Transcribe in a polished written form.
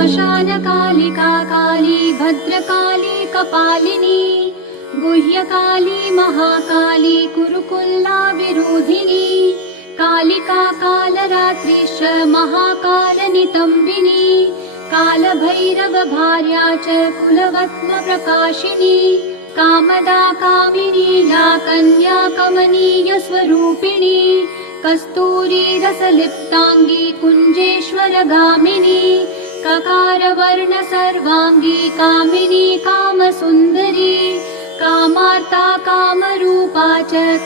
श्मशानकालिका काली भद्रकाली कपालिनी गुह्यकाली महाकाली कुरुकुल्ला विरोधिनी कालिका कालरात्रिश्च महाकालनितम्बिनी कालभैरवभार्या च कुलवत्मप्रकाशिनी कामदा कामिनी लाकन्या कमनीयस्वरूपिणी कस्तूरी रसलिप्ताङ्गी कुञ्जेश्वरगामिनी ककारवर्ण सर्वाङ्गी कामिनी कामसुन्दरी कामार्ता कामरूपा च